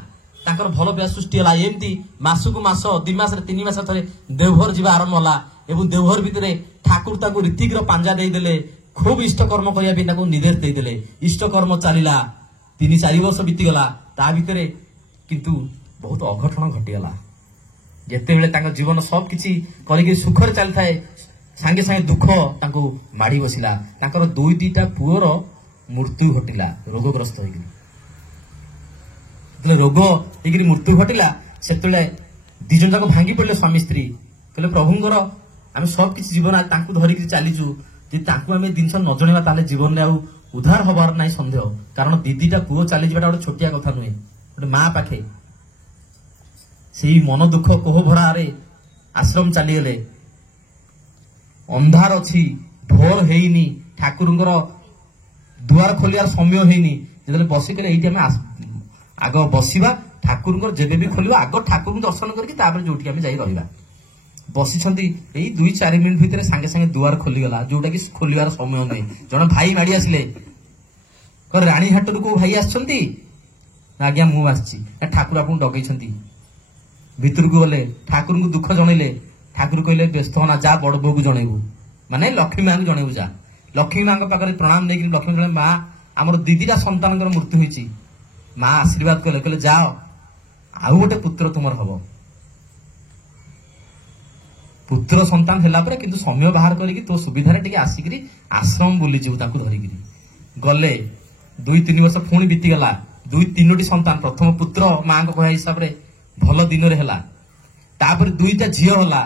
ତାଙ୍କର ଭଲ ପାଇବା ସୃଷ୍ଟି ହେଲା। ଏମିତି ମାସକୁ ମାସ, 2 ମାସରେ 3 ମାସ ଥରେ ଦେଓଘର ଯିବା ଆରମ୍ଭ ହେଲା। ଏବଂ ଦେଓଘର ଭିତରେ ଠାକୁର ତାଙ୍କୁ ରୀତିକର ପାଞ୍ଜା ଦେଇଦେଲେ, ଖୁବ ଇଷ୍ଟକର୍ମ କରିବା ପାଇଁ ତାଙ୍କୁ ନିର୍ଦ୍ଦେଶ ଦେଇଦେଲେ। ଇଷ୍ଟକର୍ମ ଚାଲିଲା, 3-4 ବର୍ଷ ବିତିଗଲା। ତା ଭିତରେ କିନ୍ତୁ ବହୁତ ଅଘଟଣ ଘଟିଗଲା। ଯେତେବେଳେ ତାଙ୍କ ଜୀବନ ସବୁ କିଛି କରିକି ସୁଖରେ ଚାଲିଥାଏ, ସାଙ୍ଗେ ସାଙ୍ଗେ ଦୁଃଖ ତାଙ୍କୁ ମାଡି ବସିଲା। ତାଙ୍କର 2-2ଟା ପୁଅର ମୃତ୍ୟୁ ଘଟିଲା, ରୋଗଗ୍ରସ୍ତ ହେଇକିରି। ଯେତେବେଳେ ରୋଗ ହେଇକିରି ମୃତ୍ୟୁ ଘଟିଲା, ସେତେବେଳେ 2 ଜଣ ଯାକ ଭାଙ୍ଗି ପଡିଲେ, ସ୍ୱାମୀ ସ୍ତ୍ରୀ। କହିଲେ ପ୍ରଭୁଙ୍କର ଆମେ ସବୁ କିଛି ଜୀବନ ତାଙ୍କୁ ଧରିକି ଚାଲିଛୁ, ଯଦି ତାଙ୍କୁ ଆମେ ଜିନିଷ ନ ଜଣେଇବା ତାହେଲେ ଜୀବନରେ ଆଉ ଉଦ୍ଧାର ହବାର ନାହିଁ ସନ୍ଦେହ। କାରଣ 2-2ଟା ପୁଅ ଚାଲିଯିବାଟା ଗୋଟେ ଛୋଟିଆ କଥା ନୁହେଁ, ଗୋଟେ ମା ପାଖେ। ସେଇ ମନ ଦୁଃଖ କୋହ ଭରାରେ ଆଶ୍ରମ ଚାଲିଗଲେ। ଅନ୍ଧାର ଅଛି, ଭୋର ହେଇନି, ଠାକୁରଙ୍କର ଦୁଆର ଖୋଲିବାର ସମୟ ହେଇନି, ଯେତେବେଳେ ବସିକରି ଏଇଠି ଆମେ ଆଗ ବସିବା, ଠାକୁରଙ୍କର ଯେବେ ବି ଖୋଲିବା ଆଗ ଠାକୁରଙ୍କୁ ଦର୍ଶନ କରିକି ତାପରେ ଯୋଉଠି ଆମେ ଯାଇ ରହିବା। ବସିଛନ୍ତି, ଏଇ 2-4 ମିନିଟ୍ ଭିତରେ ସାଙ୍ଗେ ସାଙ୍ଗେ ଦୁଆର ଖୋଲିଗଲା, ଯୋଉଟା କି ଖୋଲିବାର ସମୟ ନୁହେଁ। ଜଣେ ଭାଇ ମାଡି ଆସିଲେ, ରାଣୀହାଟରୁ କୋଉ ଭାଇ ଆସିଛନ୍ତି? ଆଜ୍ଞା ମୁଁ ଆସିଛି। ଠାକୁର ଆପଣଙ୍କୁ ଡକେଇଛନ୍ତି। ଭିତରକୁ ଗଲେ, ଠାକୁରଙ୍କୁ ଦୁଃଖ ଜଣେଇଲେ। ଠାକୁର କହିଲେ ବ୍ୟସ୍ତ ହନା, ଯା ବଡ ବୋଉକୁ ଜଣେଇବୁ, ମାନେ ଲକ୍ଷ୍ମୀ ମାଙ୍କୁ ଜଣେଇବୁ ଯା। ଲକ୍ଷ୍ମୀ ମାଙ୍କ ପାଖରେ ପ୍ରଣାମ ନେଇକି ଲକ୍ଷ୍ମୀ ଜଣେ, ମା ଆମର 2ଟା ସନ୍ତାନଙ୍କର ମୃତ୍ୟୁ ହେଇଛି। ମା ଆଶୀର୍ବାଦ କଲେ, କହିଲେ ଯାଅ ଆଉ ଗୋଟେ ପୁତ୍ର ତୁମର ହବ। ପୁତ୍ର ସନ୍ତାନ ହେଲା ପରେ କିନ୍ତୁ ସମୟ ବାହାର କରିକି ତୋ ସୁବିଧାରେ ଟିକେ ଆସିକିରି ଆଶ୍ରମ ବୁଲିଯିବୁ ତାଙ୍କୁ ଧରିକିରି। ଗଲେ 2-3 ବର୍ଷ ପୁଣି ବିତିଗଲା। 2-3ଟି ସନ୍ତାନ, ପ୍ରଥମ ପୁତ୍ର ମାଙ୍କ କହିବା ହିସାବରେ ଭଲ ଦିନରେ ହେଲା। ତାପରେ 2ଟା ଝିଅ ହେଲା,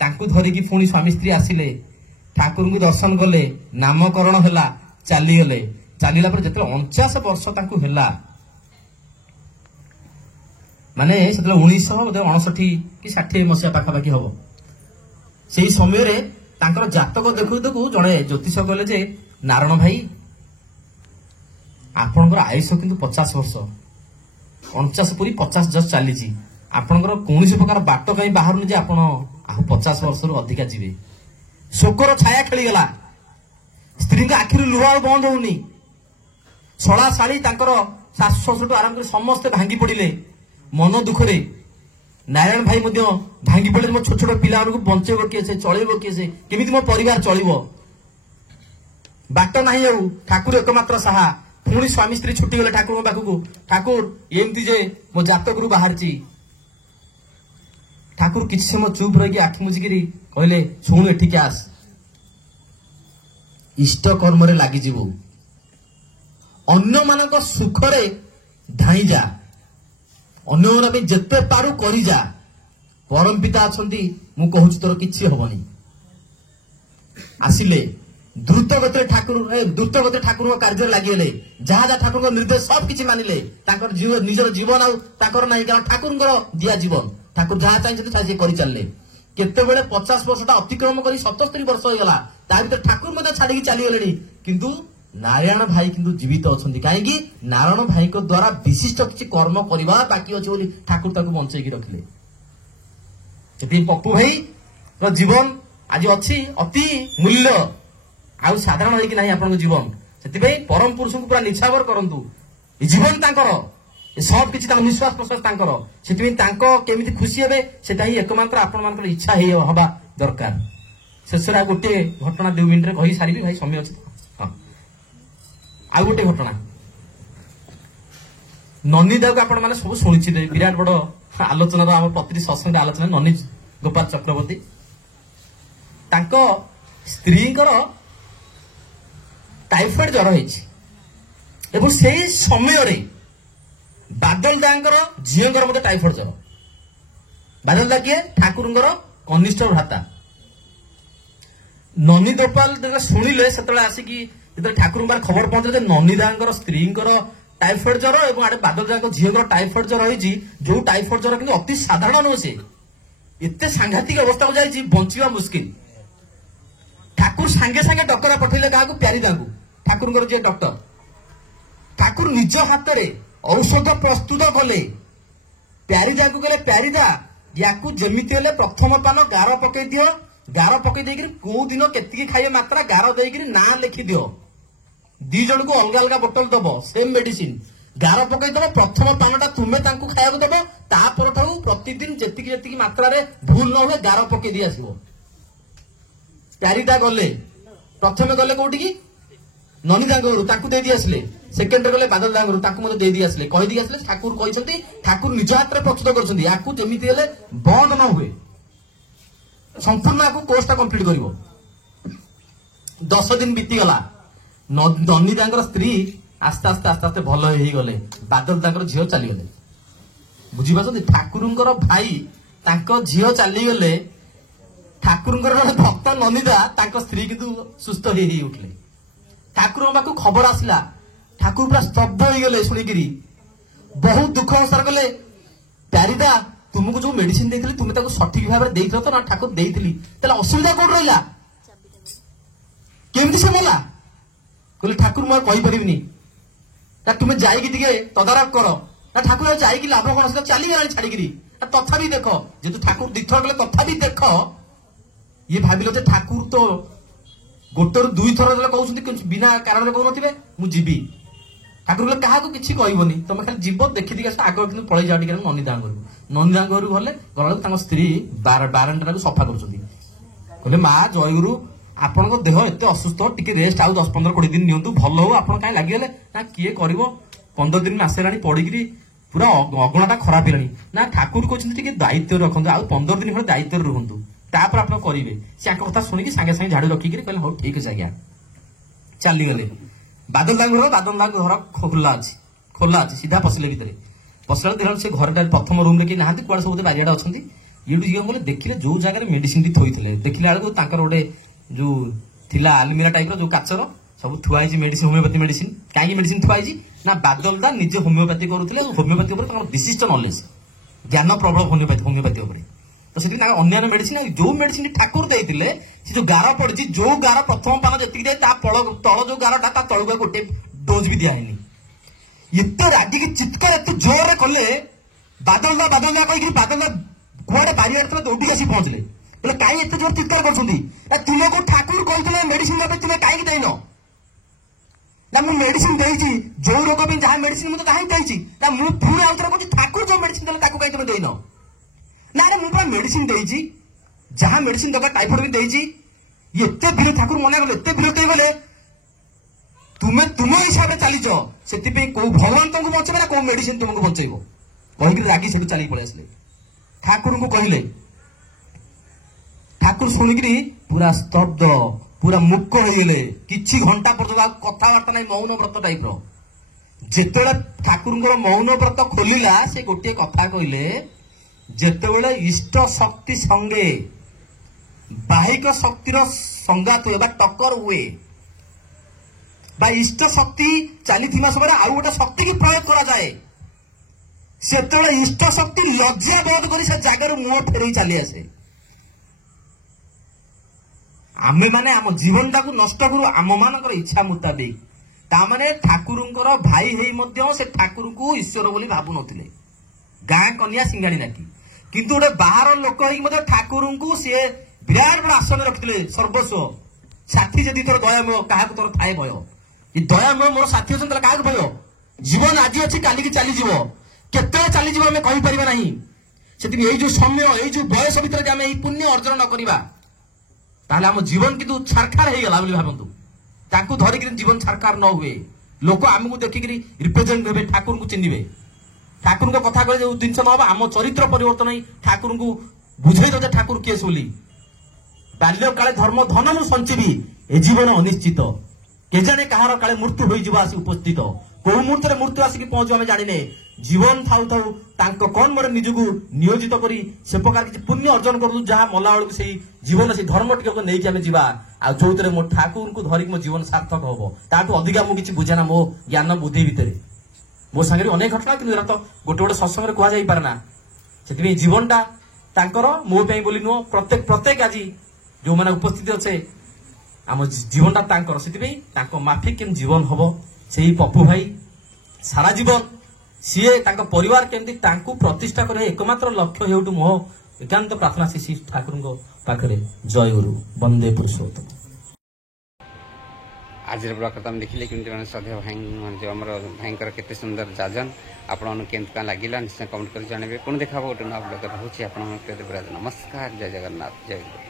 ତାଙ୍କୁ ଧରିକି ପୁଣି ସ୍ୱାମୀ ସ୍ତ୍ରୀ ଆସିଲେ, ଠାକୁରଙ୍କୁ ଦର୍ଶନ କଲେ, ନାମକରଣ ହେଲା, ଚାଲିଗଲେ। ଚାଲିଲା ପରେ ଯେତେବେଳେ 49 ବର୍ଷ ତାଙ୍କୁ ହେଲା, ମାନେ ସେତେବେଳେ 1959 କି 60 ମସିହା ପାଖାପାଖି ହବ, ସେଇ ସମୟରେ ତାଙ୍କର ଜାତକ ଦେଖୁ ଦେଖୁ ଜଣେ ଜ୍ୟୋତିଷ କହିଲେ ଯେ ନାରାୟଣ ଭାଇ ଆପଣଙ୍କର ଆୟୁଷ କିନ୍ତୁ 50 ବର୍ଷ, 49 ପୁରୀ 50 ଜଷ୍ଟ ଚାଲିଛି, ଆପଣଙ୍କର କୌଣସି ପ୍ରକାର ବାଟ କାହିଁ ବାହାରୁନି ଯେ ଆପଣ ଆଉ 50 ବର୍ଷରୁ ଅଧିକା ଯିବେ। ଶୋକର ଛାୟା ଖେଳିଗଲା, ସ୍ତ୍ରୀଙ୍କ ଆଖିରୁ ଲୁହ ଆଉ ବନ୍ଦ ହଉନି। ଶଳା ଶାଳୀ ତାଙ୍କର ଶାଶୁ ଶ୍ୱଶୁରଠୁ ଆରମ୍ଭ କରି ସମସ୍ତେ ଭାଙ୍ଗି ପଡିଲେ ମନ ଦୁଃଖରେ। ନାରାୟଣ ଭାଇ ମଧ୍ୟ ଭାଙ୍ଗି ପଡିଲେ, ମୋ ଛୋଟ ଛୋଟ ପିଲାମାନଙ୍କୁ ବଞ୍ଚେଇବ କିଏ ସେ, ଚଳେଇବ କିଏ ସେ, କେମିତି ମୋ ପରିବାର ଚଳିବ, ବାଟ ନାହିଁ ଆଉ, ଠାକୁର ଏକମାତ୍ର ସାହା। ପୁଣି ସ୍ୱାମୀ ସ୍ତ୍ରୀ ଛୁଟିଗଲେ ଠାକୁରଙ୍କ ପାଖକୁ, ଠାକୁର ଏମିତି ଯେ ମୋ ଜାତକରୁ ବାହାରିଛି। ଠାକୁର କିଛି ସମୟ ଚୁପ୍ ରହିକି ଆଖି ମୁଜିକିରି କହିଲେ, ଶୁଣୁ ଏଠିକି ଆସ, ଇଷ୍ଟ କର୍ମରେ ଲାଗିଯିବୁ, ଅନ୍ୟମାନଙ୍କ ସୁଖରେ ଧାଇଁ ଯା, ଅନ୍ୟମାନଙ୍କ ପାଇଁ ଯେତେ ପାରୁ କରିଯା, ପରମ ପିତା ଅଛନ୍ତି, ମୁଁ କହୁଛି ତୋର କିଛି ହବନି। ଆସିଲେ ଦ୍ରୁତ ଗତିରେ ଠାକୁରଙ୍କ କାର୍ଯ୍ୟରେ ଲାଗିଗଲେ, ଯାହା ଯାହା ଠାକୁରଙ୍କ ନିର୍ଦ୍ଦେଶ ସବୁ କିଛି ମାନିଲେ। ତାଙ୍କର ନିଜର ଜୀବନ ଆଉ ତାଙ୍କର ନାହିଁ, କାରଣ ଠାକୁରଙ୍କର ଦିଆ ଜୀବନ, ଠାକୁର ଯାହା ଚାହିଁଛନ୍ତି ତାହା ସେ କରିଚାଲିଲେ। କେତେବେଳେ 50 ବର୍ଷଟା ଅତିକ୍ରମ କରି 77 ବର୍ଷ ହେଇଗଲା, ତା ଭିତରେ ଠାକୁର ମଧ୍ୟ ଛାଡିକି ଚାଲିଗଲେଣି, କିନ୍ତୁ ନାରାୟଣ ଭାଇ କିନ୍ତୁ ଜୀବିତ ଅଛନ୍ତି। କାହିଁକି? ନାରାୟଣ ଭାଇଙ୍କ ଦ୍ଵାରା ବିଶିଷ୍ଟ କିଛି କର୍ମ କରିବା ବାକି ଅଛି ବୋଲି ଠାକୁର ତାକୁ ବଞ୍ଚେଇକି ରଖିଲେ। ସେଥିପାଇଁ ପପୁ ଭାଇର ଜୀବନ ଆଜି ଅଛି ଅତି ମୂଲ୍ୟ, ଆଉ ସାଧାରଣ ହେଇକି ନାହିଁ ଆପଣଙ୍କ ଜୀବନ। ସେଥିପାଇଁ ପରମ ପୁରୁଷଙ୍କୁ ପୁରା ନିଛାବର କରନ୍ତୁ। ଏ ଜୀବନ ତାଙ୍କର, ଏ ସବୁ କିଛି ତାଙ୍କ ନିଶ୍ୱାସ ପ୍ରଶ୍ୱାସ ତାଙ୍କର। ସେଥିପାଇଁ ତାଙ୍କ କେମିତି ଖୁସି ହେବେ ସେଟା ହିଁ એકમાત્ર ଆପଣମାନଙ୍କର ଇଚ୍ଛା ହବା ଦରକାର। ଶେଷରେ ଆଉ ଗୋଟିଏ ଘଟଣା 2 ମିନିଟରେ କହି ସାରିବି, ଭାଇ ସମୟ ଅଛି। ହଁ, ଆଉ ଗୋଟେ ଘଟଣା, ନନ୍ଦିଦାକୁ ଆପଣ ମାନେ ସବୁ ଶୁଣିଥିବେ, ବିରାଟ ବଡ ଆଲୋଚନାର ଆମ ପ୍ରତିଟି ସତ୍ସଙ୍ଗ ଆଲୋଚନା। ନନ୍ଦି ଗୋପାଳ ଚକ୍ରବର୍ତ୍ତୀ, ତାଙ୍କ ସ୍ତ୍ରୀଙ୍କର ଟାଇଫଏଡ୍ ଜ୍ୱର ହେଇଛି ଏବଂ ସେଇ ସମୟରେ ବାଦଲ ଦାଙ୍କର ଝିଅଙ୍କର ମଧ୍ୟ ଟାଇଫଏଡ୍ ଜ୍ୱର। ବାଦଲ ଦା କିଏ? ଠାକୁରଙ୍କର କନିଷ୍ଠ ଭ୍ରାତା। ନନ୍ଦି ଗୋପାଳ ଯେତେବେଳେ ଶୁଣିଲେ, ସେତେବେଳେ ଆସିକି ଯେତେବେଳେ ଠାକୁରଙ୍କ ପାଖରେ ଖବର ପହଞ୍ଚିଲେ ଯେ ନନ୍ଦି ଦାଙ୍କର ସ୍ତ୍ରୀଙ୍କର ଟାଇଫଏଡ୍ ଜ୍ୱର ଏବଂ ଆଡେ ବାଦଲ ଦାଙ୍କ ଝିଅଙ୍କର ଟାଇଫଏଡ୍ ଜ୍ୱର ହେଇଛି, ଯୋଉ ଟାଇଫଏଡ୍ ଜ୍ୱର କିନ୍ତୁ ଅତି ସାଧାରଣ ନୁହେଁ, ସେ ଏତେ ସାଂଘାତିକ ଅବସ୍ଥାକୁ ଯାଇଛି, ବଞ୍ଚିବା ମୁସ୍କିଲ। ଠାକୁର ସାଙ୍ଗେ ସାଙ୍ଗେ ଡକ୍ଟର ପଠେଇଲେ କାହାକୁ? ପ୍ୟାରିଦାଙ୍କୁ, ଠାକୁରଙ୍କର ଯିଏ ଡକ୍ଟର। ଠାକୁର ନିଜ ହାତରେ ଔଷଧ ପ୍ରସ୍ତୁତ କଲେ। ପ୍ୟାରିଦାଙ୍କୁ କହିଲେ, ପ୍ୟାରିଦା ୟାକୁ ଯେମିତି ହେଲେ ପ୍ରଥମ ପାନ ଗାର ପକେଇ ଦିଅ, ଗାର ପକେଇ ଦେଇକିରି କୋଉ ଦିନ କେତିକି ଖାଇବା ମାତ୍ରା ଗାର ଦେଇକିରି ନାଁ ଲେଖିଦିଅ। 2 ଜଣଙ୍କୁ ଅଲଗା ଅଲଗା ବୋଟଲ ଦବ, ସେମ୍ ମେଡିସିନ, ଗାର ପକେଇ ଦବ। ପ୍ରଥମ ପାନଟା ତୁମେ ତାଙ୍କୁ ଖାଇବାକୁ ଦବ, ତାପରଠାରୁ ପ୍ରତିଦିନ ଯେତିକି ଯେତିକି ମାତ୍ରାରେ ଭୁଲ ନ ହୁଏ ଗାର ପକେଇ ଦେଇ ଆସିବ। ପ୍ୟାରିଦା ଗଲେ, ପ୍ରଥମେ ଗଲେ କୋଉଠିକି? ନନ୍ଦିଦାଙ୍କ ଘରୁ, ତାଙ୍କୁ ଦେଇଦେଇ ଆସିଲେ। ସେକେଣ୍ଡରେ ଗଲେ ବାଦଲ ଦାଙ୍କ ଘରୁ, ତାଙ୍କୁ ମଧ୍ୟ ଦେଇଦେଇ ଆସିଲେ। କହିଦେଇ ଆସିଲେ ଠାକୁର କହିଛନ୍ତି, ଠାକୁର ନିଜ ହାତରେ ପ୍ରସ୍ତୁତ କରିଛନ୍ତି, ୟାକୁ ଯେମିତି ହେଲେ ବନ୍ଦ ନ ହୁଏ, ସମ୍ପୂର୍ଣ୍ଣ ୟାକୁ କୋର୍ସଟା କମ୍ପ୍ଲିଟ କରିବ। 10 ଦିନ ବିତିଗଲା। ନନ୍ଦିଦାଙ୍କର ସ୍ତ୍ରୀ ଆସ୍ତେ ଆସ୍ତେ ଆସ୍ତେ ଆସ୍ତେ ଭଲ ହେଇଗଲେ, ବାଦଲ ତାଙ୍କର ଝିଅ ଚାଲିଗଲେ। ବୁଝିପାରୁଛନ୍ତି? ଠାକୁରଙ୍କର ଭାଇ ତାଙ୍କ ଝିଅ ଚାଲିଗଲେ, ଠାକୁରଙ୍କର ଭକ୍ତ ନନ୍ଦିଦା ତାଙ୍କ ସ୍ତ୍ରୀ କିନ୍ତୁ ସୁସ୍ଥ ହେଇ ଉଠିଲେ। ଠାକୁରଙ୍କ ପାଖକୁ ଖବର ଆସିଲା, ଠାକୁର ପୁରା ସ୍ତବ୍ଧ ହେଇଗଲେ ଶୁଣିକିରି, ବହୁତ ଦୁଃଖ ଅନୁସାର କଲେ, ପ୍ୟାରିଦା ତୁମକୁ ଯୋଉ ମେଡିସିନ ଦେଇଥିଲି ତୁମେ ତାକୁ ସଠିକ ଭାବରେ ଦେଇଥିଲ ତ? ନା ଠାକୁର ଦେଇଥିଲି। ତାହେଲେ ଅସୁବିଧା କୋଉଠି ରହିଲା? କେମିତି ସେ ମଲା? कहले ठाकुर मैं कही परिबिनी ना तुम जाइकी टिके तदारख कर ना ठाकुर जाइकी लाभ कौन से चली गला छाड़ी तथापि देख जेतु ठाकुर दीथर गले तथापि देख ये भाविल जे ठाकुर तो गोटे दुई थर कहते बिना कारण कहते मुझी ठाकुर कहले क्या किसी कहबनी तुम खाली जीव देखी दिखे आग कि पलि जाओ टे नंदीदान घर नंदीदान घर गले गला स्त्री बारंडा सफा कर कहले माँ जयगुरु आपण देह एत असुस्थ टिके रेस्ट आउ 10-15-20 दिन नियंतु भल हो आप कहीं लगिगले ना किए कर 15 दिन मसे हेलानी पड़ी पूरा अगुणाटा खराब है ना ठाकुर कहते दायित्व रखु आउ 15 दिन खंडे दायित्व रुहतु तापर आप करेंगे से कथा शुणिकी सागे सागे झाड़ू रखिक कहले हाँ ठीक है आज्ञा चलीगले बादल घर खोला अच्छी सीधा पशिले भितर पशिला देखा से घर प्रथम रूम कि नहांती कुआड़े सब बारियाडा अच्छा ये गले देखिले जो जगह मेडिसिन टी थोड़े देखिले बेलू गोटे जो थिला आलमीरा टाइप जो काचर सब थुआई मेडिसिन होमियोपैथी मेडिसिन कहीं मेडिसिन थुआई ना बादल दा निजे होमियोपैथी करुले होमियोपैथी विशिष्ट नॉलेज ज्ञान प्रबल होमियोपैथी तो से अन्य मेडिसिन जो मेडिसिन ठाकुर देते से जो गार पड़ी जो गार प्रथम पान जी तल जो गारटा तलुआ गोटे डोज भी दिखाई एत रागिक चित्कार एत जोर कले बादल दा कही बादल दा कुआड़े बारियाड़ दौड़ी आसी पहुंचले बोले कहीं एत जोर चित्कार कर तुमको ठाकुर कहते मेडिसिन तुम्हें कहीं देन ना मुझे मेडिसिन देती जो रोग भी जहाँ मेडिसिन मुझे कहीं देती ना मुझे पुणी आउे कहूँ ठाकुर जो मेडिसिन देते कहीं तुम्हें देन ना अरे मुझे मेडिसिन देती जहाँ मेडिसिन दरकार टाइफॉइड भी देती एत विरोध ठाकुर मना कले एत विरोध गले तुम्हें तुम हिसाब से चलीच से भगवान तुमको बचेबे ना कौ मेडिसिन तुमको बचेब कहीकि रागी से चलिए पलि आसले ठाकुर को कहले ठाकुर शुणिकी पूरा स्तब्ध पूरा मुक्क हो गले किछि घंटा पर्यंत कथबार्ता नहीं मौन व्रत टाइप जेते ठाकुर मौन व्रत खोलिला से गोटे कथा कहले जेते इष्ट शक्ति संगे बाहिक शक्तिर संगात हुए टक्कर हुए इष्ट शक्ति चली समय आउ गोटे शक्ति की प्रयोग करा जाए से इष्ट शक्ति लज्जा बोध कर जगार मुह फेर चली आसे आमे माने आम जीवन टाक नष्ट करू आम मान इच्छा मुताबिक तामाने ठाकुर भाई है से ठाकुर को ईश्वर बोली भावु नथिले गाँ कन्या सिंगाणी नाटी किंतु गोटे बाहर लोक हो ठाकुर को सी विराट बड़ा आसन रखिले सर्वस्व साथी जदि तोर दयामय क्या तोर थाए भय ये दयामय मोर साथी अच्छा क्या भय जीवन आज अच्छी काली की चलीज केत चलीज आम कहीपर ना से जो समय ये बयस भितर आम पुण्य अर्जन न करवा ताहले आम जीवन किंतु छारखार हो गला भावतु ताकू धरिक जीवन छारखार न हुए लोक आमको देखिक रिप्रेजेंट हे ठाकुर को चिन्हे ठाकुर को कथा कहे जो जिन ना आम चरित्र परिवर्तन ही ठाकुर को बुझे दे ठाकुर किए बोली बाल्य काले धर्म धन मु संचीवी ए जीवन अनिश्चित केजाणे कहार काले मृत्यु हो आसी उपस्थित कौ मुहूर्त मृत्यु आसिक पहुंचू आम जाने जीवन थाउ थाउ कौन मोर निजक नियोजित करी से प्रकार किसी पुण्य अर्जन करूँ जहाँ मला बेलू से जीवन से धर्म टी नहीं आम जा जो मो ठाकुर को धरिक मो जीवन सार्थक हम ताठू अधिका मुझे बुझेना मो ज्ञान बुद्धि भितर मो सागर अनेक घटना कि तो गोटे गोटे सत्संग कहुई पारे ना से जीवनटा मो बोली नुह प्रत्येक आज जो मैंने उपस्थित अच्छे आम जीवनटा से माफिक केम जीवन हम से पप्पू भाई सारा जीवन सीए परिवार केमती प्रतिष्ठा करे एकमात्र लक्ष्य हेउटु मो एकांत प्रार्थना श्री ठाकुर पाखरे जय गुरु वंदे पुरुषोत्तम। आज ब्लॉग तुम देखिले कि श्रद्धेय भाई जो आम भाई केते सुंदर जाजन आपन केमती लगिला निश्चय कमेंट कर जानवे पुणी देखा गोटे नया ब्लॉग रोचे आप नमस्कार जय जगन्नाथ जय गुरु।